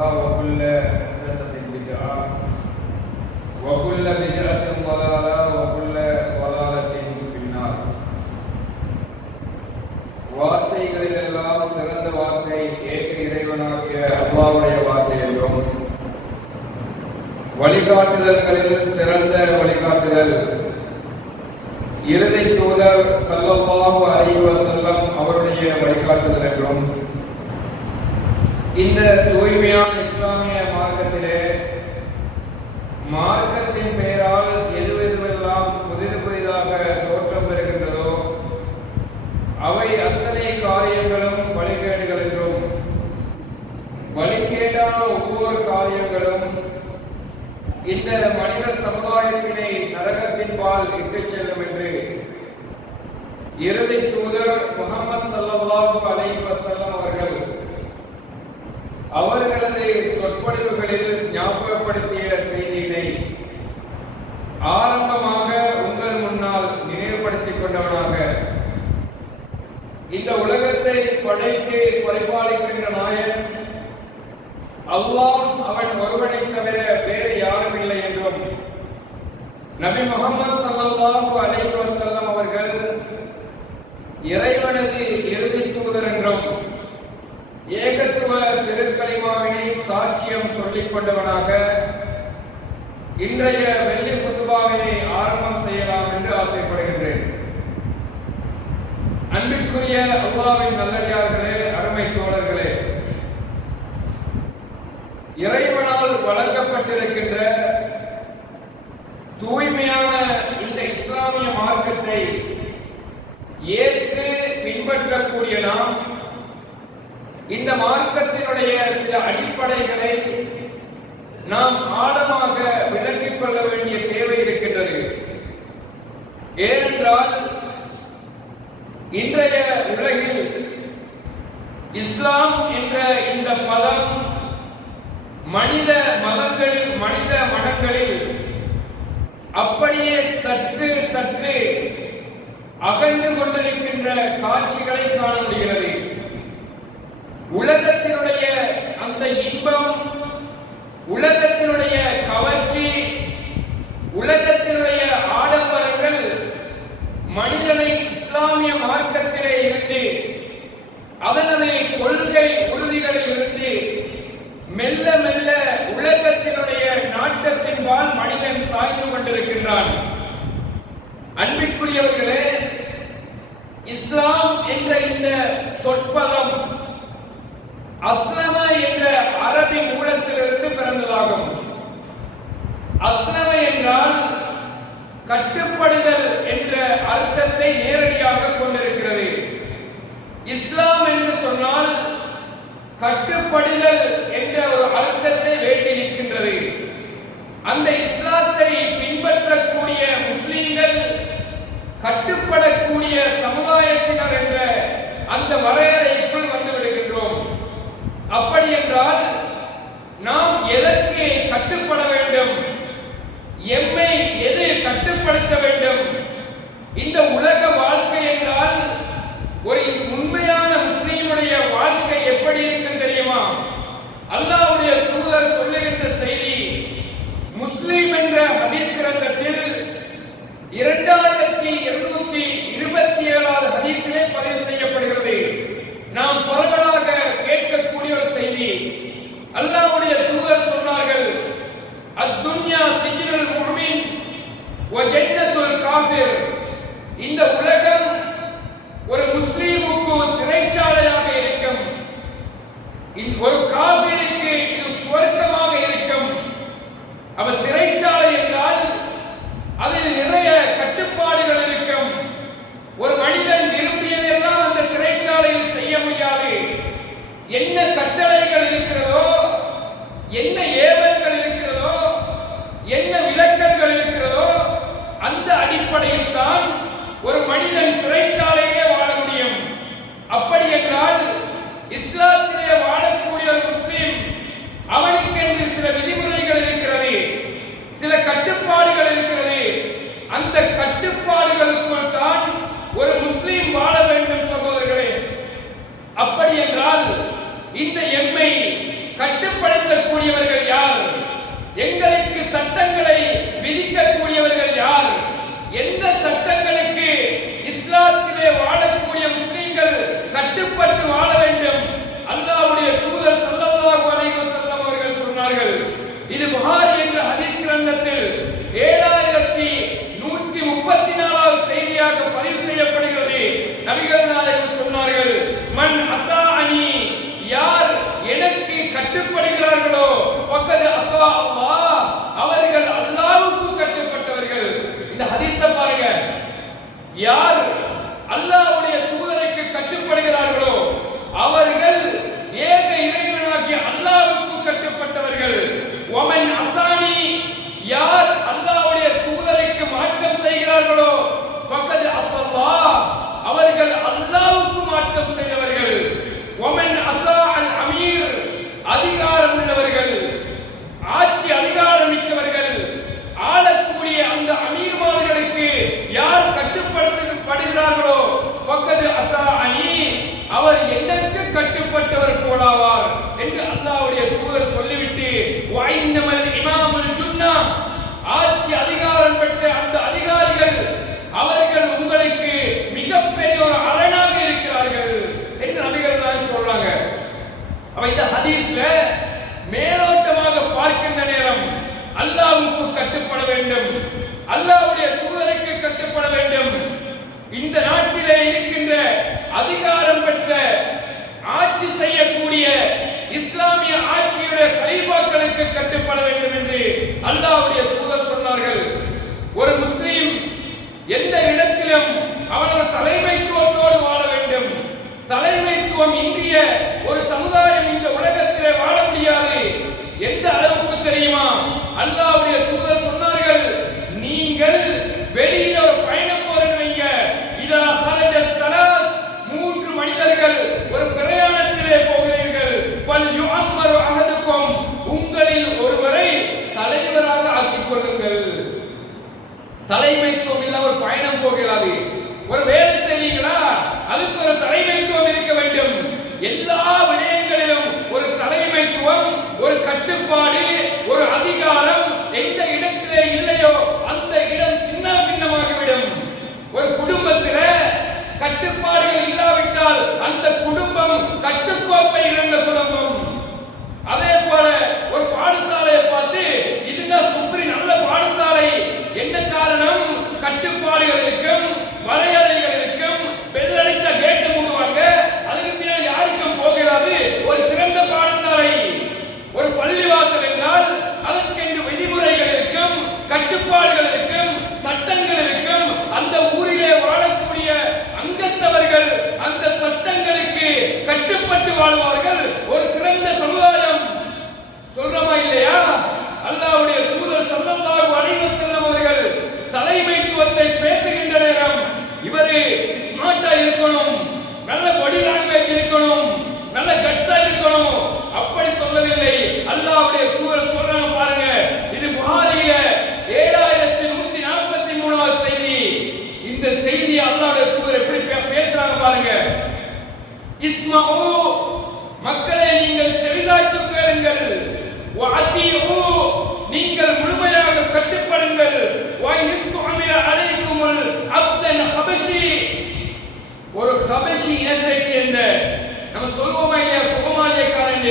وكل محدثة بدعة وكل بدعة ضلالة وكل ضلالة في النار. வார்த்தைகளிலெல்லாம் சிறந்த வார்த்தை ஏக இறைவனாகிய அல்லாஹ்வுடைய வார்த்தை என்றும், வழிகாட்டுதல்களில் சிறந்த வழிகாட்டுதல் இறுதி தூதர் ஸல்லல்லாஹு அலைஹி வஸல்லம் அவருடைய வழிகாட்டுதல் என்றும், இந்த தூய்மையான இஸ்லாமிய மார்க்கத்திலே மார்க்கத்தின் பெயரால் எதுவெல்லாம் புதிதாக தோற்றம் பெறுகின்றதோ அவை அத்தனை காரியங்களும் வழிகேடுகள் என்றும், வழிகேடான ஒவ்வொரு காரியங்களும் இந்த மனித சமுதாயத்தினை நரகத்தின் பால் இட்டுச் செல்லும் என்று இறுதி தூதர் முஹம்மது ஸல்லல்லாஹு அலைஹி வஸல்லம் அவர்களது சொற்பொழிவுகளில் ஞாபகப்படுத்திய செய்தியினை ஆரம்பமாக உங்கள் முன்னால் நினைவுபடுத்திக் கொண்டவனாக, இந்த உலகத்தை படைத்து பரிபாலிக்கின்ற நாயன் அல்லாஹ் அவன் ஒருவனை தவிர வேறு யாரும் இல்லை என்றும், நபி முஹம்மது ஸல்லல்லாஹு அலைஹி வஸல்லம் அவர்கள் இறைவனது இறுதி தூதர் என்றும், ஏகத்துவ திருக்கலிமாவினை சாட்சியம் சொல்லிக் கொண்டவனாக இன்றைய வெள்ளி குத்துபாவினை ஆரம்பம் செய்யலாம் என்று ஆசைப்படுகின்றேன். அன்பிற்குரிய அல்லாஹ்வின் நல்லடியார்களே, அருமை தோழர்களே, இறைவனால் வழங்கப்பட்டிருக்கின்ற தூய்மையான இந்த இஸ்லாமிய மார்க்கத்தை ஏற்று பின்பற்றக்கூடிய நாம் இந்த மார்க்கத்தினுடைய சில அடிப்படைகளை நாம் ஆழமாக விளங்கிக் கொள்ள வேண்டிய தேவை இருக்கின்றது. ஏனென்றால் இன்றைய உலகில் இஸ்லாம் என்ற இந்த பதம் மனித மனங்களில் அப்படியே சற்று சற்று அகன்று கொண்டிருக்கின்ற காட்சிகளை காண முடிகிறது. உலகத்தினுடைய அந்த இன்பம், உலகத்தினுடைய கவர்ச்சி, உலகத்தினுடைய ஆடம்பரங்கள் மனிதனை இஸ்லாமிய மார்க்கத்திலே இருந்து, அதனுடைய கொள்கை உறுதிகளில் இருந்து மெல்ல மெல்ல உலகத்தினுடைய நாட்டத்தின்பால் மனிதன் சாய்ந்து கொண்டிருக்கின்றான். அன்பிற்குரியவர்களே, இஸ்லாம் என்ற இந்த சொற்பதம் அஸ்லம என்ற அரபி மூலத்திலிருந்து பிறந்ததாகும். அஸ்லம என்றால் கட்டுப்படுதல் என்ற அர்த்தத்தை நேரடியாக கொண்டிருக்கிறது. இஸ்லாம் என்று சொன்னால் கட்டுப்படுதல் என்ற ஒரு அர்த்தத்தை வேண்டி நிற்கின்றது. அந்த இஸ்லாத்தை பின்பற்றக்கூடிய முஸ்லிம்கள் கட்டுப்படக்கூடிய சமுதாயத்தினர் என்ற அந்த வரையறைக்குள் வந்து விடுகின்றோம். அப்படி என்றால் நாம் எதற்கு கட்டுப்பட வேண்டும்? எம்மை எது கட்டுப்படுத்த வேண்டும்? இந்த உலக வாழ்க்கை என்றால் ஒரு உண்மையான முஸ்லிமுடைய வாழ்க்கை எப்படி இருக்கும் தெரியுமா? அல்லாஹ்வுடைய தூதர் சொல்லுகின்ற செய்தி முஸ்லிம் என்ற ஹதீஸ் கிரந்தத்தில் 2227வது ஹதீஸிலே பதிவு செய்யப்படுகிறது. நாம் பரவலாக கேட்கக்கூடிய ஒரு செய்தி. அல்லாஹ்வுடைய தூதர் சொன்னார்கள், அத்துன்யா சிஜ்னுல் முஃமின் வ ஜன்னத்துல் காஃபிர். இந்த உலகம் ஒரு முஸ்லிமுக்கு சிறைச்சாலையாக இருக்கும், ஒரு காஃபிருக்கு இது சுவர்க்கமாக இருக்கும். அப்ப சிறைச்சாலை என்றால் அதில் நிறைய கட்டுப்பாடுகள் இருக்கும். ஒரு மனிதன் விரும்பியதெல்லாம் அந்த சிறைச்சாலையில் செய்ய முடியாது. என்ன கட்டளைகள் இருக்கிறதோ, என்ன ஏவல்கள் இருக்கிறதோ, என்ன விலக்கல்கள் இருக்கிறதோ, அந்த அடிப்படையில் தான் ஒரு மனிதன் சிறைச்சாலையிலே வாழ முடியும். அப்படி என்றால் இஸ்லாத்திலே வாழக்கூடிய ஒரு முஸ்லிம் அவனுக்கென்று சில விதிமுறைகள் இருக்கிறது, சில கட்டுப்பாடுகள் இருக்கிறது. அந்த கட்டுப்பாடுகளுக்குள் தான் ஒரு முஸ்லிம் வாழ வேண்டும் சகோதரர்களே. அப்படி என்றால் இந்த எம்மை கட்டுப்படுகிறார்களோ ஃபக்கத் அத்தா அல்லாஹ், அவர்கள் அல்லாஹ்வுக்கு கட்டுப்பட்டவர்கள். இந்த ஹதீஸை பாருங்க. யார் அல்லாஹ்வுடைய தூதருக்கு கட்டுப்படுகிறார்களோ அவர்கள் ஏக இறைவனாகிய அல்லாஹ்வுக்கு கட்டுப்பட்டவர்கள். வமன் அஸானி, யார் அல்லாஹ்வுடைய தூதருக்கு மாற்றம் செய்கிறார்களோ ஃபக்கத் அஸல்லாஹ், அவர்கள் அல்லாஹ்வுக்கு மாற்றம் செய்தவர்கள். வமன் அத்தா அல் அமீர், அதிகாரம் உள்ளவர்கள், ஆட்சி அதிகாரம் மிக்கவர்கள், ஆளக்கூடிய அந்த அமீர்மார்களுக்கு யார் கட்டுப்படுகிறார்களோ ஃபக்கத் அத்தா அனி, அவர் எனக்கு கட்டுப்பட்டவர் போலாவார் என்று அல்லாஹ்வுடைய தூதர் சொல்லிவிட்டு வஇன்னமல் இமாமுல் ஜுன்னா, ஆட்சி அதிகாரம் பெற்ற அந்த அதிகாரிகள் அவர்கள் உங்களுக்கு மிகப்பெரிய ஒரு அரணாக இருக்கிறார்கள் என்று நபிகள் தான் சொல்றாங்க. அப்ப இந்த ஹதீஸ்ல மேலோட்டமாக பார்க்கின்ற நேரம் அல்லாஹ்வுக்கு கட்டுப்பட வேண்டும், அல்லாஹ்வுடைய தூதருக்கு கட்டுப்பட வேண்டும், இந்த நாட்டிலே இருக்கின்ற அதிகாரம் பெற்ற ஆட்சி செய்யக்கூடிய இஸ்லாமிய ஆட்சியுடைய கலீஃபாக்களுக்கு கட்டுப்பட வேண்டும் என்று அல்லாஹ்வுடைய தூதர் சொன்னார்கள். ஒரு முஸ்லிம் எந்த இடத்திலும் அவனது தலைமைத்துவத்தோடு வாழ வேண்டும். தலைமைத்துவம் இன்றைய ஒரு சமுதாயம் இந்த உலகத்திலே வாழ முடியாது. எந்த அளவுக்கு தெரியுமா? அல்லாஹ்வுடைய தூதர் சொன்னார்கள், நீங்கள் வெளியில ஒரு பயணம் போறீங்க வைங்க, இதா ஹரஜ ஸலாஸ், மூன்று மனிதர்கள் ஒரு பிரயாணத்திலே போகிறீர்கள், பல் யுஅம்மரு அஹதுக்கும், உங்களில் ஒருவரை தலைவராக ஆக்கிக் கொள்ளுங்கள். தலைமைத்துவம் இல்லாம ஒரு பயணம் போகிறது. ஒரு வேலை செய்றீங்களா, அதுக்கு ஒரு தலைமைத்துவம் இருக்க வேண்டும். எல்லா விடயங்களிலும் ஒரு தலைமைத்துவம், ஒரு கட்டுப்பாடு, ஒரு அதிகாரம் எந்த இடத்திலே இல்லையோ அந்த இடம் சின்ன பின்னமாகிவிடும். ஒரு குடும்பத்திலே கட்டுப்பாடுகள் இல்லாவிட்டால் அந்த குடும்பம் கட்டுக்கோப்பை இழந்த குடும்பம். அதே போல ஒரு பாடசாலையை பார்த்து இதுதான் சுப்ரி நல்ல பாடசாலை, என்ன காரணம்? கட்டுப்பாடுகள் இருக்கும், வரையறைகள் இருக்கும், பெல் அடிச்சா கேட்டு மூடுவாங்க, அதுக்கு பின்னாடி யாருக்கும் போகிறது. ஒரு சிறந்த பாடசாலை, ஒரு பள்ளிவாசல் என்றால் அதற்கென்று விதிமுறைகள் இருக்கும், கட்டுப்பாடுகள் இருக்கும், சட்டங்கள் இருக்கும். அந்த ஊரிலே வாழக்கூடிய அங்கத்தவர்கள் அந்த சட்டங்களுக்கு கட்டுப்பட்டு வாழ்வார்கள். ஒரு சிறந்த சமுதாயம். சொல்றமா இல்லையா? அல்லாஹ்வுடைய தூதர் ஸல்லல்லாஹு அலைஹி வஸல்லம் அவர்கள் தலைமைத்துவத்தை பேசுகின்ற நேரம் இவரு ஸ்மார்ட்டா இருக்கணும், நல்ல பாடி லாங்குவேஜ் இருக்கணும், நல்ல கட்ஸா இருக்கணும், அப்படி சொல்லவில்லை. அல்லாஹ்வுடைய தூதர் சொல்றாங்க பாருங்க. இது புகாரியில 7143வது செய்தி. இந்த செய்தி அல்லாஹ்வுடைய தூதர் எப்படி பேசுறாங்க பாருங்க. இஸ்மஉ, மக்களே நீங்கள் செவிதாய்த்து கேளுங்கள். வஅதீஉ, நீங்கள் முழுமையாக கட்டுப்படுங்கள். வஇன்ஸ்துஅமில அலைக்குமுல் அப்தன் ஹபஷி, ஒரு ஹபஷி இனத்தைச் சேர்ந்த, நம்ம சொல்லுவோமா இல்லையா சோமாலியக்காரன்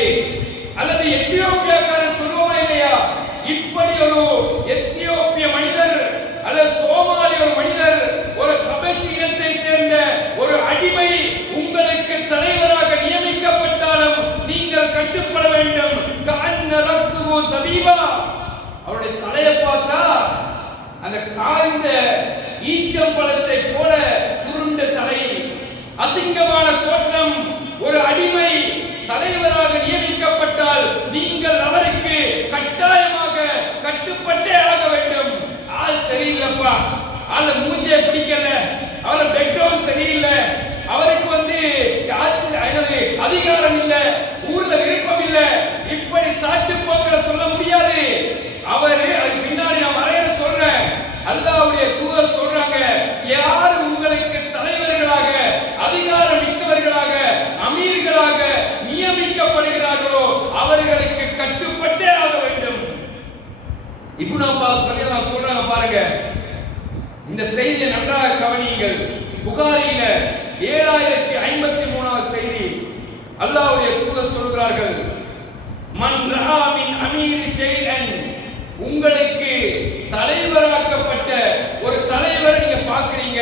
அல்லது எத்தியோப்பியாக்காரன் சொல்லுவோமா இல்லையா? இப்படி ஒரு எத்தியோப்பிய மனிதர் அல்லது சோமாலிய ஒரு மனிதர், ஒரு ஹபஷி இனத்தை சேர்ந்த ஒரு அடிமை உங்களுக்கு தலைவராக நியமிக்கப்பட்டாலும் நீங்கள் கட்டுப்பட வேண்டும். கஅன்ன ரக்ஸுஹு ஸபீபா, அவருடைய தலையை பார்த்தா அந்த காய்ந்த ஈச்சம்பழத்தை போல சுருண்ட தலை, அசிங்கமான தோற்றம். ஒரு அடிமை தலைவராக நியமிக்கப்பட்டால் நீங்கள் அவருக்கு கட்டாயமாக கட்டுப்பட்டே ஆக வேண்டும். ஆள் சரியில்லைப்பா, ஆள மூஞ்சே பிடிக்கல, அவர பேக்ரவுண்ட் சரியில்லை, அவருக்கு அதிகாரம் இல்ல, ஊர்ல விருப்பம் இல்ல, இப்படி சாட்டு போக்கிற சொல்ல முடியாது. அவரு அதுக்கு பின்னாடி நான் வரையறை சொல்றேன். அல்லாஹ்வுடைய தூதர் சொல்றாங்க, யார் உங்களுக்கு தலைவர்களாக அதிகாரம் மிக்கவர்களாக அமீர்களாக நியமிக்கப்படுகிறார்களோ அவர்களுக்கு கட்டுப்பட்டே ஆக வேண்டும். இப்னு அப்பாஸ் ரலியல்லாஹு சொல்றாங்க பாருங்க. இந்த செய்தியை நன்றாக கவனியுங்கள். புகாரியில 7053வது செய்தி. அல்லாஹ்வுடைய தூதர் சொல்கிறார்கள், மன் ரஆ மின் அமீரி ஷைஅன், உங்களுக்கு தலைவராக்கப்பட்ட ஒரு தலைவரை நீங்க பாக்குறீங்க,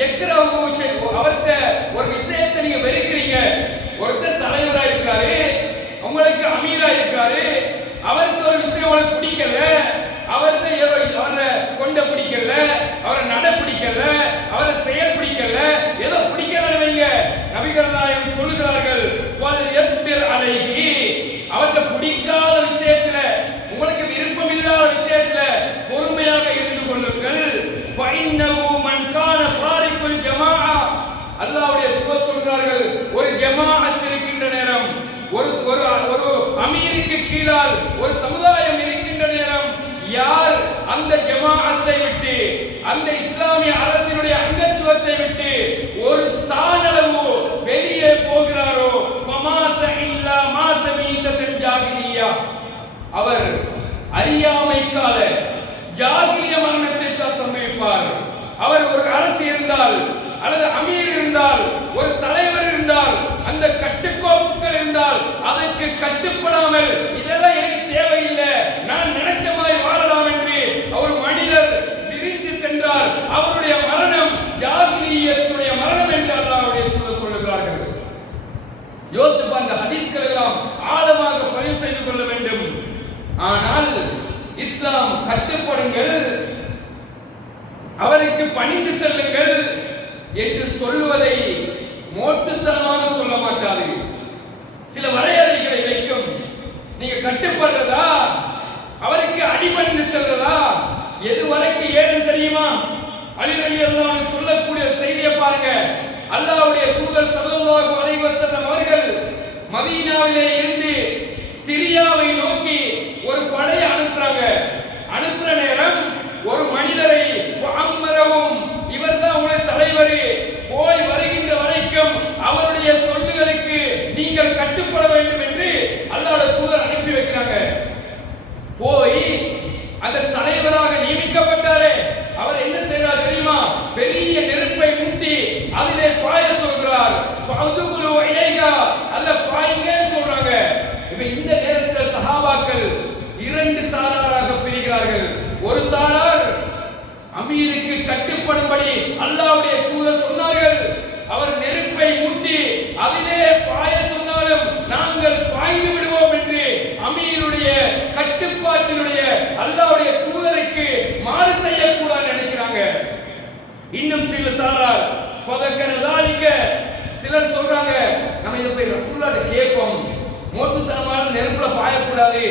யக்ரஹு ஷை, அவர்ட்ட ஒரு விஷயத்தை நீங்க வெறுக்கிறீங்க. ஒருத்தர் தலைவரா இருக்காரு, உங்களுக்கு அமீரா இருக்காரு, அவருக்கு ஒரு விஷயம் உங்களுக்கு பிடிக்கல, அவரை கொண்ட பிடிக்கல, அவரை நட பிடிக்கல, அவரை செயல் பிடிக்கல, ஏதோ பிடிக்கலன்னு வைங்க, நபிகள் நாயகம் சொல்லுகிறார்கள் வல் யஸ்பிர் அலைஹி, அவருக்கு பிடிக்காத விஷயத்துல, உங்களுக்கு விருப்பம் இல்லாத விஷயத்துல பொறுமையாக இருந்து கொள்ளுங்கள். ஃபைன்னஹு மன் கான ஃபாரிகுல் ஜமாஅ, அல்லாஹ்வுடைய தூதர் சொல்கிறார்கள், ஒரு ஜமாஅத் இருக்கின்ற நேரம், ஒரு அமீருக்கு கீழால் ஒரு சமுதாயம் இருக்கின்ற நேரம், யார் அந்த ஜமாஅத்தை விட்டு, அந்த இஸ்லாமிய அரசினுடைய அங்கத்துவத்தை விட்டு ஒரு சாணளவு வெளியே போகிறாரோ, வமாத இல்லா மாத மீதத்தன் ஜாகிலியா, அவர் அறியாமை கால ஜாகிலிய மரணத்தை தான் சம்பவிப்பார். அவர் ஒரு அரசு இருந்தால், அல்லது அமீர் இருந்தால், ஒரு தலைவர் இருந்தால், அந்த கட்டுக்கோப்புகள் இருந்தால், அதற்கு கட்டுப்படாமல் இதெல்லாம் எனக்கு தேவையில்லை, நான் நினைச்ச மாதிரி வாழலாம் என்று ஒரு மனிதர் பிரிந்து சென்றால் அவருடைய மரணம் ஜாகிலியத்துடைய மரணம் என்று அல்லாஹ்வுடைய தூதர் சொல்லுகிறார்கள். யோசிப்பா, அந்த ஹதீஸ்கள் எல்லாம் ஆழமாக பதிவு செய்து கொள்ள வேண்டும். ஆனால் இஸ்லாம் கட்டுப்படுங்கள், அவருக்கு பணிந்து செல்லுங்கள் என்று சொல்லுவதை மோட்டுத்தனமாக சொல்ல மாட்டாது, சில வரையறைகளை வைக்கும். நீங்க கட்டுப்படுறதா, அவருக்கு அடிபணிந்து செல்றதா, எது வரைக்கும் ஏதுன்னு தெரியுமா? அலி ரலியல்லாஹு அன்ஹு சொல்லக்கூடிய செய்தியை பாருங்க. அல்லாஹ்வுடைய தூதர் ஸல்லல்லாஹு அலைஹி வஸல்லம் அவர்கள் மதீனாவிலே இருந்து சிரியாவை நோக்கி ஒரு படையை அனுப்புறாங்க. அனுப்புற நேரம் ஒரு மனிதரை அம்மரவும், இவர்தான் உங்களுடைய தலைவர், போய் வருகின்ற வரைக்கும் அவருடைய சொல்லுகளுக்கு நீங்கள் கட்டுப்பட வேண்டும் என்று அல்லாஹ்வுடைய தூதர் அனுப்பி வைக்கிறாங்க. போய் அந்த தலைவராக நியமிக்கப்பட்டாரே, அவர் என்ன செய்யறார் தெரியுமா? பெரிய நெருப்பை மூட்டி அதிலே பாய சொல்கிறார். பதுகுலு இலைகா, அல்ல பாயுங்கன்னு சொல்றாங்க. இப்ப இந்த நேரத்தில் சஹாபாக்கள் இரண்டு சாராராக பிரிகிறார்கள். ஒரு சாரார் அமீருக்கு கட்டுப்படும்படி அல்லாஹ்வுடைய தூதர் சொன்னார்கள், அவர் நெருப்பை மூட்டி அதிலே பாய சொன்னாலும் நாங்கள் பாய்ந்து விடுவோம் என்று அமீருடைய கட்டுப்பாட்டினுடைய அல்லாஹ்வுடைய தூதருக்கு மாறு செய்யக்கூடாது நினைக்கிறாங்க. இன்னும் சில சாரார் பதக்கரதாலிக்க, சிலர் சொல்றாங்க, நம்ம இதை போய் ரசூலுல்லாஹ்ட்ட கேட்போம், மோட்டுத்தனமான நெருப்புல பாயக்கூடாது,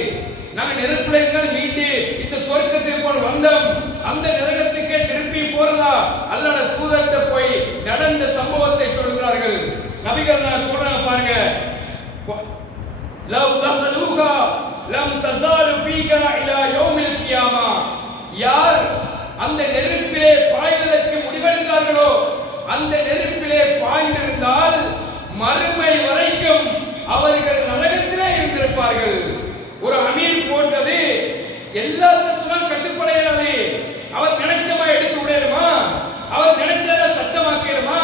நாங்க நெருப்புல இருந்தாலும் மீண்டு இந்த சொர்க்கத்திற்கு போய் வந்தோம், அந்த நரகத்துக்கே திருப்பி போறதா அல்லாஹ்வுடைய தூதர்கிட்ட போய் நடந்த சம்பவத்தை சொல்கிறார்கள். நபிகள் நான் சொல்றாங்க பாருங்க, லவ் தஹலூஹா லம் தஸாலு ஃபீகா இலா யௌமில் கியாமா, யார் அந்த நெருப்பிலே பாய்வதற்கு முடிவெடுத்தார்களோ, அந்த நெருப்பிலே பாய்ந்திருந்தால் மறுமை வரைக்கும் அவர்கள் நரகத்திலே இருந்திருப்பார்கள். ஒரு அமீர் போன்றது எல்லாத்தையும் சொன்னா கட்டுப்படையாது. அவர் நினைச்சமா எடுத்து விடணுமா, அவர் நினைச்சத சட்டமாக்கிடுமா,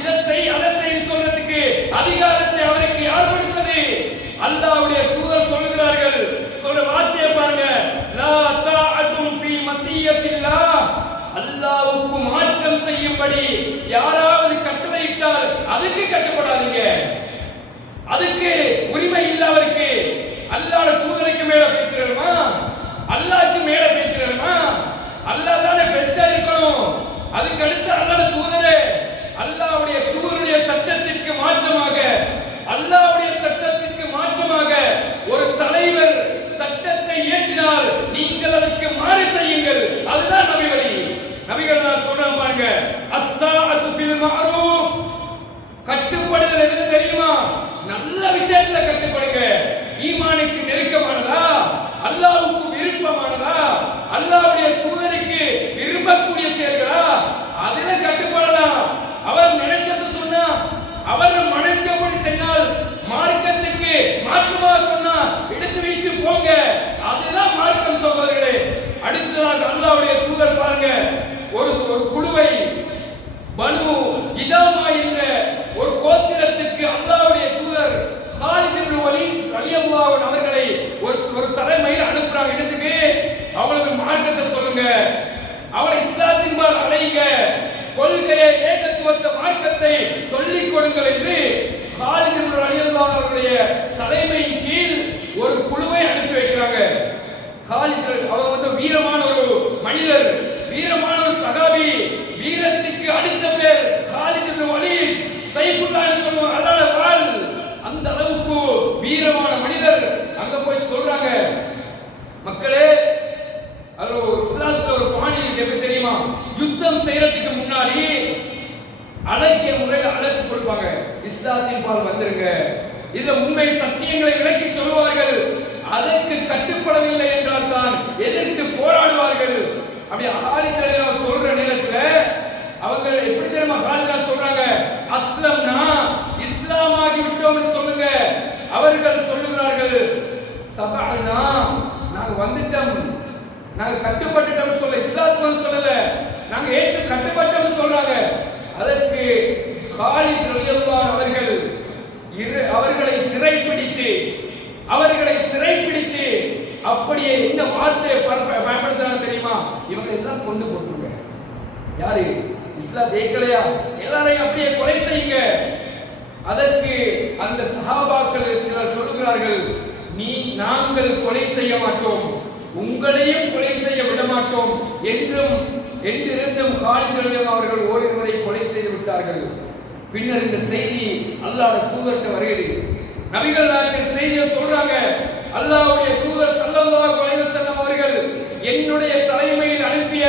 இதை செய் அதை செய் சொல்றதுக்கு அதிகாரத்தை அவருக்கு யார் கொடுத்தது? அல்லாஹ்வுடைய தூதர் சொல்லுகிறார்கள். சொல்ற வார்த்தையை பாருங்க, லா தஅதும் ஃபீ மஸியத்தில்லாஹ், அல்லாஹ்வுக்கு மாற்றம் செய்யும்படி யாராவது கட்டளையிட்டால் அதுக்கு கட்டுப்படாதீங்க, அதுக்கு உரிமை இல்ல அவருக்கு. அல்லாஹ்வுடைய தூதருக்கு மேல பேசிறோமா, அல்லாஹ்க்கு மேல பேசிறோமா? அல்லாஹ் தானே பெஸ்டா இருக்கணும். அதுக்கு அடுத்து அல்லாஹ்வுடைய தூதரே, அல்லாஹ்வுடைய தூதருடைய சட்டத்திற்கு மாற்றமாக, அல்லாஹ்வுடைய சட்டத்திற்கு மாற்றமாக ஒரு தலைவர் சட்டத்தை இயற்றினால் நீங்கள் அதற்கு மாறு செய்யுங்கள். அதுதான் நபி வழி. நபிகள் நான் சொல்றேன் பாருங்க, அத்தாஅத்து ஃபில் மஅரூஃப், கட்டுப்படுதல் எதுக்கு தெரியுமா? நல்ல விஷயத்துல கட்டுப்படுங்க. ஈமானுக்கு நெருக்கமானதா, அல்லாஹ்வுக்கு விருப்பமானதா, அல்லாஹ்வுடைய தூதருக்கு விரும்பக்கூடிய செயல்களா, அதில கட்டுப்படலாம். அவர் நினைச்சது சொன்னா, அவர் மனச்சபடி சொன்னால், மார்க்கத்துக்கு மாற்றமா சொன்னா எடுத்து வீசிட்டு போங்க, அதுதான் மார்க்கம் சகோதரர்களே. அடுத்ததாக அல்லாஹ்வுடைய தூதர் பாருங்க, ஒரு குழுவை பனு ஜிதாமா என்ற ஒரு கோத்திரத்திற்கு அல்லாஹ்வுடைய தூதர் காலித் இப்னு வலீத் ரலியல்லாஹு அன்ஹு அவர்களை ஒரு தலைமையில் அனுப்புறாங்க. இடத்துக்கு அவங்களுக்கு மார்க்கத்தை சொல்லுங்க, அவளை இஸ்லாத்தின் பால் அழைங்க, கொள்கையை ஏகத்துவத்தை மார்க்கத்தை சொல்லிக் கொடுங்கள் என்று காலித் இப்னு ரலியல்லாஹு அவர்களுடைய தலைமையின் கீழ் இந்த உண்மை சத்தியங்களை விளக்கி சொல்லுவார்கள். அதற்கு கட்டுப்படவில்லை என்றால் தான் எதிர்த்து போராடுவார்கள். அப்படி ஹாலித் ரலியல்லாஹு சொல்ற நேரத்துல அவங்க எப்படி தெரியுமா ஹாலித் சொல்றாங்க, அஸ்லம்னா இஸ்லாமாகி விட்டோம்னு சொல்லுங்க. அவர்கள் சொல்லுகிறார்கள், சபஅனா நாங்க வந்துட்டோம், நாங்க கட்டுப்பட்டுட்டோம் சொல்ல, இஸ்லாத்துக்கு சொல்லல, நாங்க ஏற்று கட்டுப்பட்டோம் சொல்றாங்க. அதற்கு ஹாலித் ரலியல்லாஹு அவர்கள் அவர்களை சிறைப்பிடித்து அப்படியே என்ன வார்த்தையை பயன்படுத்தினாங்க தெரியுமா? இவங்க எல்லாம் கொண்டு போட்டுருங்க. யாரு இஸ்லாம் ஏற்கலையா எல்லாரையும் அப்படியே கொலை செய்யுங்க. அதற்கு அந்த சஹாபாக்கள் சிலர் சொல்லுகிறார்கள், நாங்கள் கொலை செய்ய மாட்டோம், உங்களையும் கொலை செய்ய விட மாட்டோம் என்றிருந்தும் ஹாலித் ரலியல்லாஹு அவர்கள் ஓரிருவரை கொலை செய்து விட்டார்கள். பின்னர் இந்த செய்தி அல்லாஹ்வுடைய தூதருக்கு வருகிறது. நபிகள் நாயகம் செய்தியை சொல்றாங்க, அல்லாஹ்வுடைய தூதர் ஸல்லல்லாஹு அலைஹி வஸல்லம் அவர்கள் என்னுடைய தலைமையில் அனுப்பிய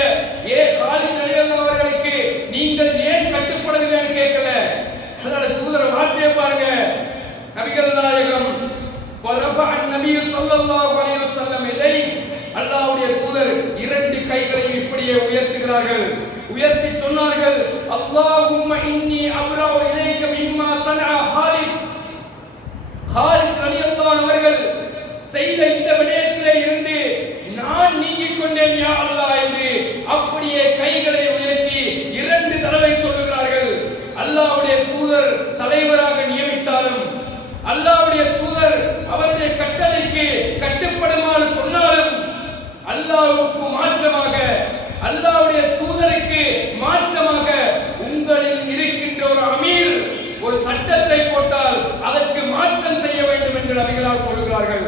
ஹாலித் ரலியல்லாஹு அவர்களுக்கு நீங்கள் ஏன் கட்டுப்படவில்லைன்னு கேட்கல. அல்லாஹ்வுடைய தூதர் வார்த்தையை பாருங்க. நபிகள் நாயகம் வரஃபஅ நபி ஸல்லல்லாஹு அலைஹி வஸல்லம் இதை அல்லாஹ்வுடைய தூதர் இரண்டு கைகளையும் இப்படியே உயர்த்துகிறார்கள். உயர்த்தி சொன்னார்கள், அல்லாஹும்ம இன்னி அப்ரஉ இலைக மிம்மா ஸனஅ ஹாலித் ரலியல்லாஹு அவர்கள் செய்த இந்த விடயத்திலே இருந்து நான் நீங்கிக் கொண்டேன் யா அல்லாஹ் என்று அப்படியே கைகளை உயர்த்தி இரண்டு தடவை சொல்லுகிறார்கள். அல்லாஹ்வுடைய தூதர் தலைவராக நியமித்தாலும், அல்லாஹ்வுடைய தூதர் அவருடைய கட்டளைக்கு கட்டுப்படுமாறு சொன்னாலும், அல்லாஹ்வுக்கு மாற்றமாக, அல்லாஹ்வுடைய தூதருக்கு மாற்றமாக உங்களில் இருக்கின்ற ஒரு அமீர் ஒரு சட்டத்தை போட்டால் அதற்கு மாற்றம் செய்ய வேண்டும் என்று நபிகளார் சொல்லுகிறார்கள்.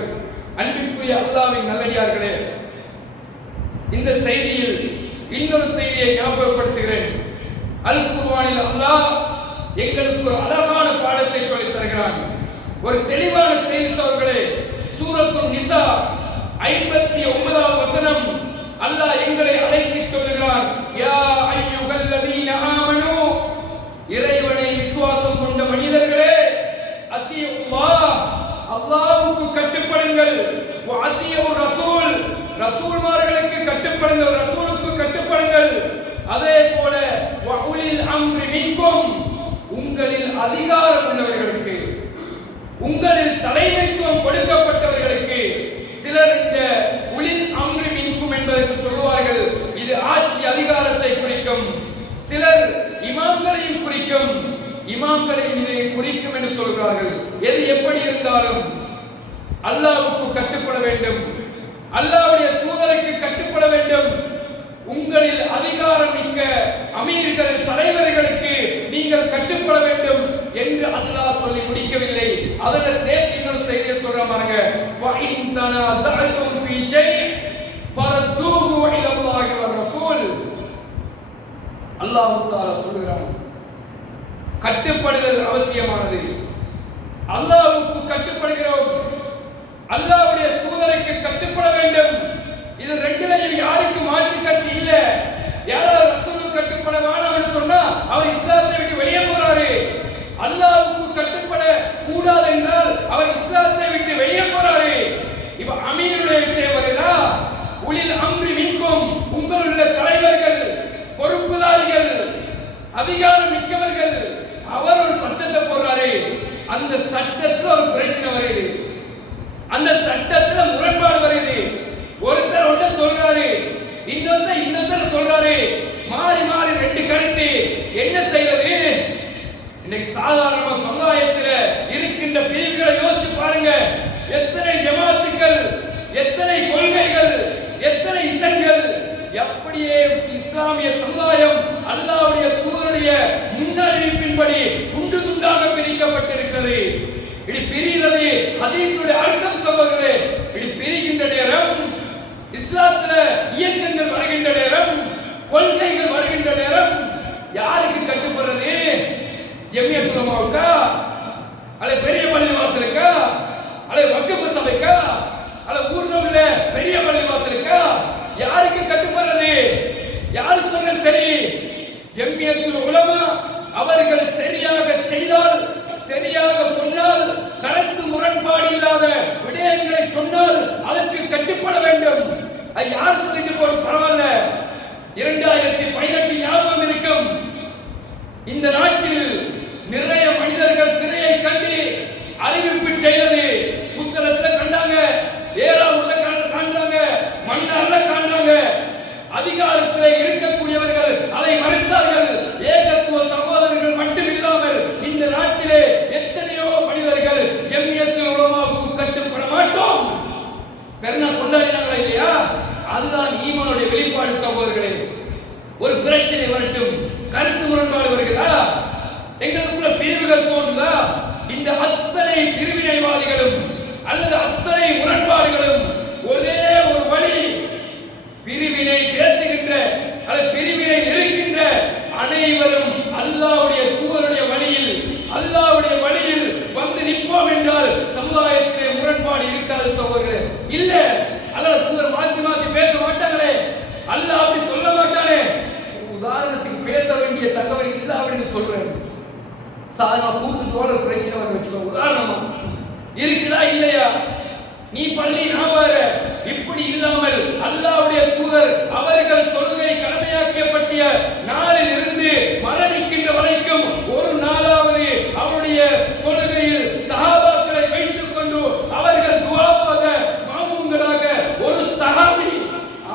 அன்பிற்குரிய அல்லாஹ்வின் நல்லடியார்களே, இந்த செய்தியில் இன்னொரு செய்தியை ஞாபகப்படுத்துகிறேன். அல் குர்ஆனில் அல்லாஹ் எங்களுக்கு ஒரு அழகான பாடத்தை சொல்லித் தருகிறான். ஒரு தெளிவான செய்தி சோர்களே. சூரத்துன் நிசா 59வது வசனம் அல்லாஹ் எங்களை அழைத்து சொல்லுகிறான், யா அய்யுஹல்லதீன ஆமனூ, இறைவனை விசுவாசம் கொண்ட மனிதர்களே, அத்தியுல்லாஹ், அல்லாஹ்வுக்கு கட்டுப்படுங்கள், வ அத்தியு ரசூல், ரசூல்மார்களுக்கு கட்டுப்படுங்கள், ரசூலுக்கு கட்டுப்படுங்கள். அதே போல வ உலில் அம்ரி மின்கும், உங்களில் அதிகாரம் உள்ளவர்களுக்கு, உங்களில் தலைமைத்துவம் கொடுக்கப்பட்டவர்களுக்கு. சிலர் இந்த உலில் அம்ரி மின்கும் என்பதற்கு சொல்லுவார்கள், இது ஆட்சி அதிகாரத்தை குறிக்கும். சிலர் இமாம்களையும் குறிக்கும், இமாம்களையும் இதை குறிக்கும் என்று சொல்கிறார்கள். எது எப்படி இருந்தாலும் அல்லாஹ்வுக்கு கட்டுப்பட வேண்டும், அல்லாஹ்வுடைய தூதருக்கு கட்டுப்பட வேண்டும். உங்களில் அதிகாரம் மிக்க அமீர்கள், தலைவர்களுக்கு நீங்கள் கட்டுப்பட வேண்டும் என்று அல்லாஹ் சொல்லி முடிக்கவில்லை. அதோட சேர்த்து இன்னொரு செய்தியை சொல்ற பாருங்க, வ இன் தனாஸஅதும் ஃபீ ஷை ஃபரத்தூஹு இலல்லாஹி வ ரசூல். அல்லாஹ் தஆலா சொல்கிறான், கட்டுப்படுதல் அவசியமானது. அல்லாஹ்வுக்கு கட்டுப்படுகிறோம், அல்லாஹ்வுடைய தூதருக்கு கட்டுப்பட வேண்டும். இது ரெண்டுலையும் யாருக்கு மாற்று கருத்து இல்ல. யாராவது ரசூலுக்கு கட்டுப்பட வேணாம்னு சொன்னா அவர் இஸ்லாத்தை விட்டு வெளியே போறாரு. அல்லாஹ்வுக்கு கட்டுப்பட கூடாது என்றால் அவர் இஸ்லாத்தை விட்டு வெளியே போறாரு. இப்ப அமீருடைய விஷயம் வருதா, உலில் அம்ரி மின்கும், உங்களுள்ள தலைவர்கள், பொறுப்புதாரிகள், அதிகாரம் மிக்கவர்கள், அவர் ஒரு சட்டத்தை போடுறாரு. அந்த சட்டத்துல ஒரு பிரச்சனை வருது, அந்த சட்டத்துல முரண்பாடு வருது. ஒருத்தர் ஒன்று சொல்றாரு, இன்னொருத்தர் சொல்றாரு, மாறி மாறி ரெண்டு கருத்து. என்ன செய்யறது? இன்னைக்கு சாதாரண சமுதாயத்தில் இருக்கின்ற பிரிவுகளை யோசிச்சு பாருங்க. எத்தனை ஜமாத்துக்கள், எத்தனை கொள்கைகள், எத்தனை இசங்கள், எப்படியே இஸ்லாமிய சமுதாயம் அல்லாஹ்வுடைய தூதருடைய முன்னறிவிப்பின்படி துண்டு துண்டாக பிரிக்கப்பட்டிருக்கிறது. இது பிரிகிறது ஹதீஸுடைய அர்த்தம் சொல்வது. இது பிரிகின்ற நேரம், இஸ்லாத்துல இயக்கங்கள் வருகின்ற நேரம், கொள்கைகள் வருகின்ற நேரம், யாருக்கு கட்டுப்படுறது? ஜமியத்துல் உலமாவுக்கா, அல்ல பெரிய பள்ளிவாசலுக்கா, அல்ல வக்ஃப் சபைக்கா, அல்ல ஊர்ல உள்ள பெரிய பள்ளிவாசலுக்கா? யாருக்கு கட்டுப்படுறது? யாரு சொல்ற சரி? ஜமியத்துல் உலமா அவர்கள் சரியாக செய்தால், சரியாக சொன்னால், கரெக்ட் கட்டுப்பட வேண்டும். அது யார் சொல்லிட்டு போது பரவாயில்ல. 2018 ஞாபகம் இருக்கும். இந்த நாட்டில் நிறைய மனிதர்கள் பிறையை கண்டு அறிவிப்பு செய்தது. புத்தகத்தில் கண்டாங்க, ஏராளூர்ல காண்றாங்க, மன்னார்ல காண்றாங்க. அதிகாரத்தில் இருக்கக்கூடியவர்கள் அதை மறுத்தார்கள். ஏகத்துவ சகோதரர்கள் மட்டும் இல்லாமல் இந்த நாட்டிலே எத்தனையோ மனிதர்கள் ஜம்மியத்துல் உலமாவுக்கு கட்டுப்பட மாட்டோம் பெருநாள் கொண்டாடினாங்களா இல்லையா? அதுதான் ஈமானுடைய வெளிப்பாடு சகோதரர்களே. ஒரு பிரச்சனை வரட்டும், கருத்து முரண்பாடு வருகிறதா, எங்களுக்குள்ள பிரிவுகள் தோன்றுதா, இந்த அத்தனை பிரிவினைவாதிகளும் அல்லது அத்தனை முரண்பாடுகளும் ஒரே ஒரு வழி, பிரிவினை பேசுகின்ற அல்லது பிரிவினை நிற்கின்ற அனைவரும் அல்லாஹ்வுடைய தூதருடைய வழியில், அல்லாஹ்வுடைய வழியில் வந்து நிற்போம் என்றால் சமுதாயத்திலே முரண்பாடு இருக்காது சகோதரர்களே. இல்ல, அல்லாஹ் தூதர் மாத்தி மாத்தி பேச மாட்டாங்களே, அல்லாஹ் அப்படி சொல்ல மாட்டானே. உதாரணத்துக்கு பேச வேண்டிய தகவல் இல்ல அப்படின்னு சொல்றேன். சாதாரண கூட்டத்தோட பிரச்சனை வர வச்சுக்கோ. உதாரணமா இருக்குதா இல்லையா? நீ பள்ளி நான் வர, இப்படி இல்லாமல் அல்லாஹ்வுடைய தூதர் அவர்கள் தொழுகை கடமையாக்கப்பட்ட நாளில் இருந்து மரணிக்கின்ற வரைக்கும் ஒரு நாளாவது அவருடைய தொழுகையில் சஹாபாக்களை வைத்துக் கொண்டு அவர்கள் துஆவாக மாமூங்களாக ஒரு சஹாபி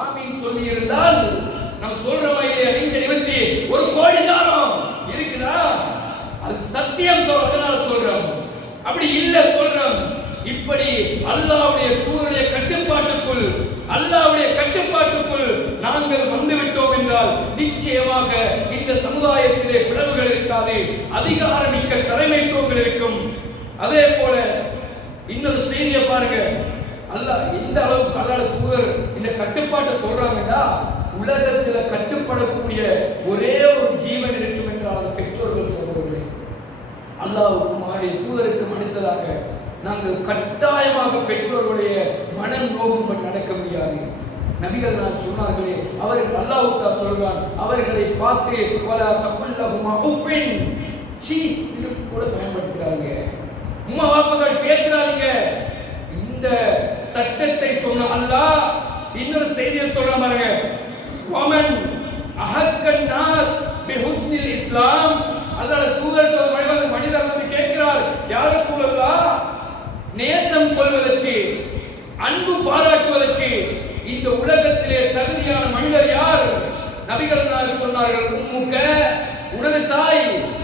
ஆமீன் சொல்லி இருந்தால் நம்ம சொல்றோமா இல்லையா? நீங்க நிவர்த்தி ஒரு கோடி தாரம் இருக்குதா? அது சத்தியம் சொல்ற, அதனால சொல்றோம். அப்படி இல்ல சொல்றோம். இப்படி அல்லாஹ்வுடைய தூதருடைய கட்டுப்பாட்டுக்குள், அல்லாஹ்வுடைய கட்டுப்பாட்டுக்குள் நாங்கள் வந்துவிட்டோம் என்றால் நிச்சயமாக இந்த சமுதாயத்திலே பிளவுகள் இருக்காது, அதிகாரமிக்க தலைமைத்துவங்கள் இருக்கும். அதே போல இன்னொரு செய்தியை பாருங்க. அல்லாஹ் எந்த அளவுக்கு அல்லாஹ்வுடைய தூதர் இந்த கட்டுப்பாட்டை சொல்றாங்கன்னா, உலகத்துல கட்டுப்படக்கூடிய ஒரே ஒரு ஜீவன் இருக்கும் என்றால் பெற்றோர்கள் சொல்றாங்க. அல்லாஹ்வுக்கும் அவருடைய தூதருக்கும் அடுத்ததாக நாங்கள் கட்டாயமாக பெற்றோருடைய மனம் நோகும்படி நடக்க முடியாது. நபிகள் நான் சொன்னார்களே, அவர்கள் அல்லாஹ்வுக்கு சொல்றான், அவர்களை பார்த்து வலா தகுல்லஹுமா உஃபின் சீ என்று கூட பயன்படுத்துறாங்க. உம்மா வாப்பா பேசுறாங்க. இந்த சட்டத்தை சொன்ன அல்லாஹ் இன்னொரு செய்தியை சொல்ற பாருங்க. வமன் அஹக்கன் நாஸ் பிஹுஸ்னில் இஸ்லாம். அல்லாஹ் தூதர் மனிதர் வந்து கேட்கிறார், யா ரசூலல்லாஹ், நேசம் கொள்வதற்கு, அன்பு பாராட்டுவதற்கு இந்த உலகத்திலே தகுதியான மனிதர் யார்? நபிகள் சொன்னார்கள், உம்முக்க, உனது தாய்.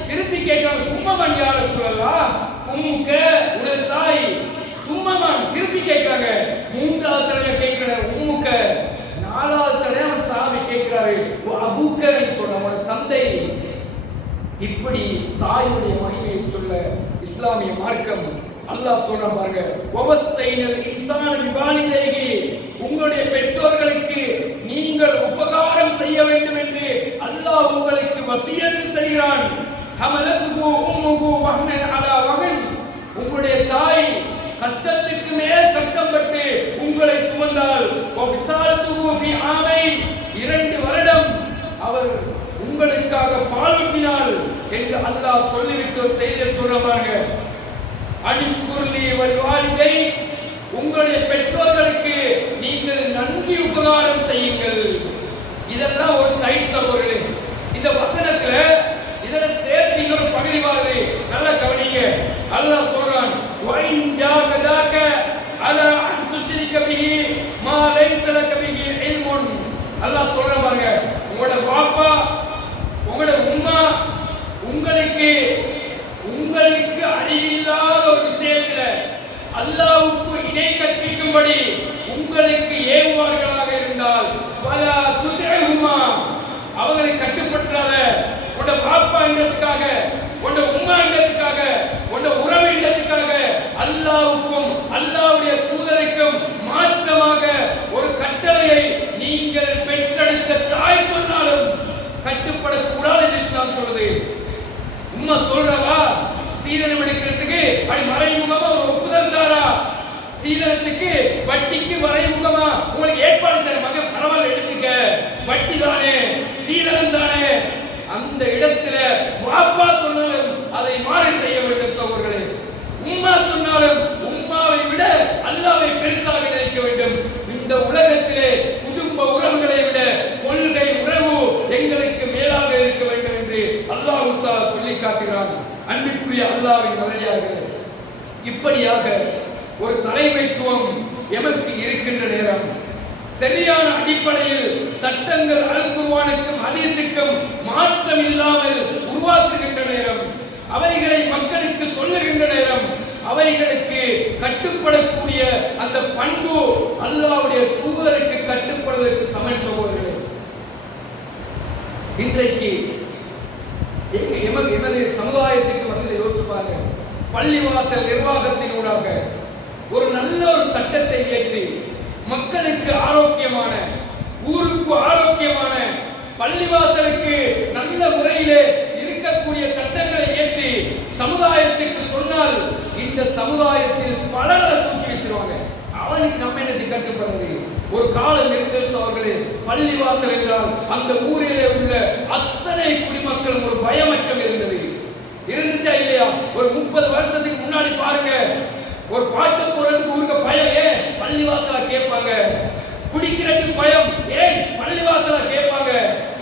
திருப்பி கேட்கிறாங்க, சும்மமன் யா ரசூலல்லாஹ், உம்முக்க உனது தாய். சும்மமன் திருப்பி கேட்கிறாங்க. மூன்றாவது தடவை கேட்கிறார் உம்முக்க. நாலாவது தடவை அவன் சாமி கேட்கிறாரு அபூக்க சொல்ற, அவனோட தந்தை. இப்படி தாயுடைய மகிமையை சொல்ல இஸ்லாமிய மார்க்கம் அல்லாஹ் சொல்ற பாருங்க, வவஸைனல் இன்சான பிவாலிதைஹி, உங்களுடைய பெற்றோர்களுக்கு நீங்கள் உபகாரம் செய்ய வேண்டும் என்று அல்லாஹ் உங்களுக்கு வசியத்து செய்கிறான். ஹமலத்துஹு உம்முஹு வஹ்னன் அலா வஹன், உங்களுடைய தாய் கஷ்டத்துக்கு மேல் கஷ்டப்பட்டு உங்களை சுமந்தால், வபிசாலத்துஹு ஃபி ஆமைன், 2 வருடம் அவர் உங்களுக்காக பாலூட்டினாள் என்று அல்லாஹ் சொல்லிவிட்டு செய்தியை சொல்றாங்க. அனிஷ்குர்லி வலிவாலிதை, உங்களுடைய பெற்றோர்களுக்கு நீங்கள் நன்றி உபகாரம் செய்யுங்கள். இதெல்லாம் ஒரு சைட் சகோதரர்களே. இந்த வசனத்துல இதெல்லாம் சேர்த்து இன்னொரு பகுதி வருது, நல்லா கவனிங்க. அல்லாஹ் சொல்றான், வைன் ஜாகதாக அலா அன் துஷ்ரிக பிஹி மா லைஸ லக பிஹி இல்முன். அல்லாஹ் சொல்றான் பாருங்க, உங்களோட பாப்பா உங்களோட உம்மா உங்களுக்கு அறிவில்லாத ஒரு விஷயத்துல அல்லாஹ்வுக்கு இணை கற்பிக்கும்படி உங்களுக்கு ஏவுவார்களாக இருந்தால் வலா துத்இஹுமா, அவங்களை கட்டுப்பற்றாத. உன்னோட பாப்பா என்றதுக்காக, உன்னோட உம்மா என்றதுக்காக, உன்னோட உறவு என்றதுக்காக அல்லாஹ்வுக்கும் அல்லாஹ்வுடைய தூதருக்கும் மாற்றமாக ஒரு கட்டளையை நீங்கள் பெற்றெடுத்த தாய் சொன்னாலும் கட்டுப்படக்கூடாது என்று இஸ்லாம் சொல்லுது. உம்மா சொல்றவா சீதனம் எடுக்கிறதுக்கு அப்படி மறைமுகமா ஒரு ஒப்புதல் தாரா? சீதனத்துக்கு வட்டிக்கு மறைமுகமா உங்களுக்கு ஏற்பாடு செய்யற மகன் பரவாயில்ல எடுத்துக்க, வட்டி தானே சீதனம் தானே, அந்த இடத்துல வாப்பா சொன்னாலும் அதை மாறி செய்ய வேண்டும் சகோதரர்களே. உம்மா சொன்னாலும் உம்மாவை விட அல்லாஹ்வை பெருசாக நினைக்க வேண்டும். இந்த இப்படியாக ஒரு தலைமைத்துவம் எமக்கு இருக்கின்ற நேரம், சரியான அடிப்படையில் சட்டங்கள் அல் குர்ஆனுக்கும் ஹதீஸுக்கும் மாற்றம் இல்லாமல் உருவாக்குகின்ற நேரம், அவைகளை மக்களுக்கு சொல்லுகின்ற நேரம், அவைகளுக்கு கட்டுப்படக்கூடிய அந்த பண்பு அல்லாஹ்வுடைய தூதருக்கு கட்டுப்படுவதற்கு சமன் சகோதரர்களே. இன்றைக்கு எமது சமுதாயத்துக்கு வந்து யோசிப்பாங்க, பள்ளிவாசல் நிர்வாகத்தினூடாக ஒரு நல்ல ஒரு சட்டத்தை ஏற்றி மக்களுக்கு ஆரோக்கியமான, ஊருக்கு ஆரோக்கியமான, பள்ளிவாசலுக்கு நல்ல முறையிலே இருக்கக்கூடிய சட்டங்களை ஏற்றி சமுதாயத்திற்கு சொன்னால் இந்த சமுதாயத்தில் பலரை தூக்கி வீசுவாங்க. அவனுக்கு நம்ம என்னது கட்டுப்படுறது? ஒரு காலம் இருந்தது அவர்களே, பள்ளிவாசல் என்றால் அந்த ஊரிலே உள்ள அத்தனை குடிமக்கள் ஒரு பயமற்றம் இருந்தது. இருந்துச்சா இல்லையா? ஒரு 30 வருஷத்துக்கு முன்னாடி பாருங்க, ஒரு பாட்டு போறதுக்கு ஊருக்கு பயம் ஏன்? பள்ளிவாசலா கேட்பாங்க. குடிக்கிறதுக்கு பயம் ஏன்? பள்ளிவாசலா கேட்பாங்க.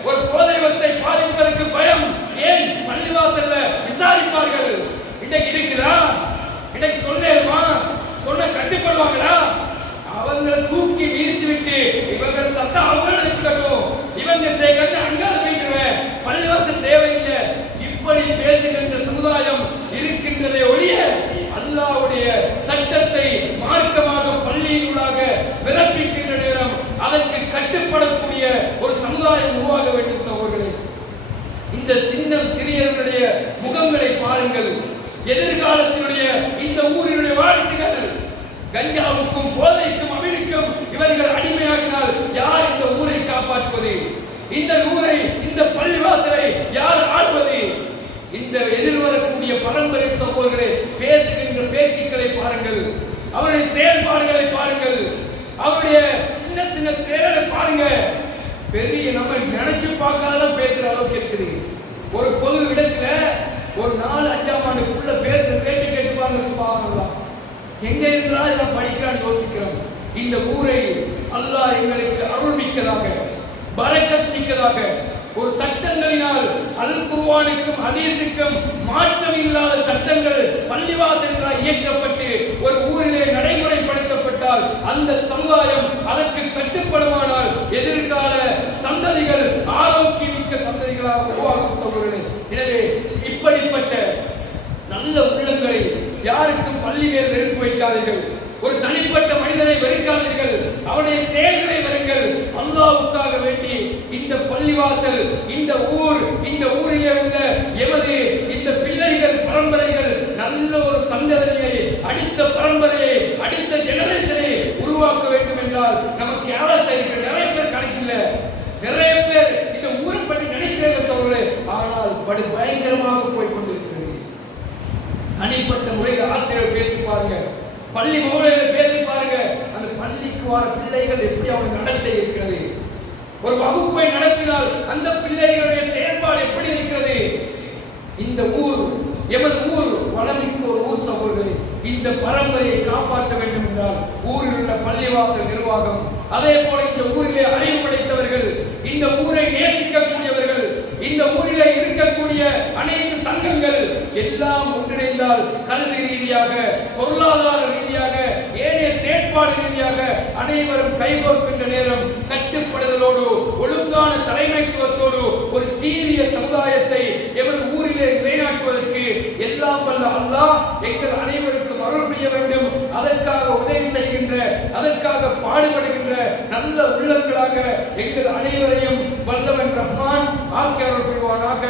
ஒரு போதை வஸ்தை பாதிப்பதற்கு பயம் ஏன்? பள்ளிவாசல்ல விசாரிப்பார்கள். இன்னைக்கு இருக்குதா? இன்னைக்கு சொல்லேருமா? சொன்ன கட்டுப்படுவாங்களா? அவங்களை தூக்கி வீசிவிட்டு இவங்க சட்டம் அவங்கள வச்சுக்கட்டும், இவங்க சேர்க்கட்டு அங்கால வைக்கிறேன், பள்ளிவாசல் தேவையில்லை, இப்படி பேசுகின்ற சமுதாயம் இருக்கின்றதை ஒழிய அல்லாஹ்வுடைய சட்டத்தை மார்க்கமாக பள்ளியினூடாக பிறப்பிக்கின்ற நேரம் அதற்கு கட்டுப்படக்கூடிய ஒரு சமுதாயம் உருவாக வேண்டும் சகோதரர்களே. இந்த சின்னம் சிறியர்களுடைய முகங்களை பாருங்கள். எதிர்காலத்தினுடைய இந்த ஊரினுடைய வாரிசுகள் கஞ்சாவுக்கும் போதைக்கும் அமெரிக்கும் இவர்கள் அடிமையாகினால் யார் இந்த ஊரை காப்பாற்றுவது? இந்த ஊரை, இந்த பள்ளிவாசலை யார் ஆள்வது? இந்த எதிர்வரக்கூடிய பரம்பரை சகோதரர்களே பேசுகின்ற பேச்சுக்களை பாருங்கள், அவருடைய செயல்பாடுகளை பாருங்கள், அவருடைய சின்ன சின்ன செயலை பாருங்க. பெரிய நம்ம நினைச்சு பார்க்காத பேசுற அளவுக்கு இருக்குது. ஒரு பொது இடத்துல ஒரு 4-5ஆம் ஆண்டுக்குள்ள பேசுற பேச்சு கேட்டு பாருங்க. சுபானல்லாஹ், எங்க இருந்தா இதெல்லாம் படிக்கிறான்னு யோசிக்கிறோம். இந்த ஊரை அல்லாஹ் எங்களுக்கு அருள் மிக்கதாக, பரக்கத் மிக்கதாக, ஒரு சட்டங்களினால் அல் குர்ஆனுக்கும் ஹதீஸுக்கும் மாற்றம் இல்லாத சட்டங்கள் பள்ளிவாசல்களால் இயற்றப்பட்டு ஒரு ஊரிலே நடைமுறைப்படுத்தப்பட்டால் அந்த சமுதாயம் அதற்கு கட்டுப்படுமானால் எதிர்கால சந்ததிகள் ஆரோக்கியமிக்க சந்ததிகளாக உருவாகும் சகோதரர்களே. எனவே இப்படிப்பட்ட நல்ல உள்ளங்களை யாருக்கும் பள்ளி மேல் வெறுப்பு வைக்காதீர்கள். ஒரு தனிப்பட்ட மனிதனை வெறுக்காதீர்கள், அவனுடைய செயல்களை வெறுங்கள். அல்லாஹ்வுக்காக வேண்டி இந்த பள்ளிவாசல், இந்த ஊர், இந்த ஊரிலே உள்ள எமது இந்த பிள்ளைகள் பரம்பரைகள் நல்ல ஒரு சந்ததியை, அடுத்த பரம்பரையை, அடுத்த ஜெனரேஷனை உருவாக்க வேண்டும் என்றால் நமக்கு ஆசை இருக்கு. நிறைய பேர் கணக்கில்ல, நிறைய பேர் இந்த ஊரை பற்றி நினைக்கிறாங்க சோழர்களே, ஆனால் படு பயங்கரமாக போய் கொண்டிருக்கிறது. தனிப்பட்ட முறையில் ஆசிரியர் பேசி பாருங்க, பள்ளி முகமையில் பேசி பாருங்க, அந்த பள்ளிக்கு வர பிள்ளைகள் எப்படி அவங்க நடத்தை இருக்கிறது, ஒரு வகுப்பை நடத்தினால் அந்த பிள்ளைகளுடைய செயல்பாடு எப்படி இருக்கிறது. இந்த ஊர், எமது ஊர் வளமிக்க ஒரு ஊர் சகோதரர்களே. இந்த பரம்பரையை காப்பாற்ற வேண்டும் என்றால் ஊரில் உள்ள பள்ளிவாசல் நிர்வாகம், அதே போல இந்த ஊரிலே அறிவு படைத்தவர்கள், இந்த ஊரை நேசிக்கக்கூடியவர்கள், இந்த ஊரிலே இருக்கக்கூடிய அனைத்து சங்கங்கள் எல்லாம் ஒன்றிணைந்தால் கல்வி ரீதியாக, பொருளாதார ரீதியாக, ஏனைய செயற்பாடு ரீதியாக அனைவரும் கைகோர்க்கின்ற நேரம் கட்டுப்படுதலோடு ஒழுங்கான தலைமைத்துவத்தோடு ஒரு சீரிய சமுதாயத்தை எமது ஊரிலே நிலைநாட்டுவதற்கு எல்லாம் வல்ல அல்லாஹ் எங்கள் அனைவருக்கும் அருள் புரிய வேண்டும். அதற்காக உதவி செய்கின்ற, அதற்காக பாடுபடுகின்ற நல்ல உள்ளங்களாக எங்கள் அனைவரையும் வல்லவன் ரஹ்மான் ஆக்கி அருள் புரிவானாக.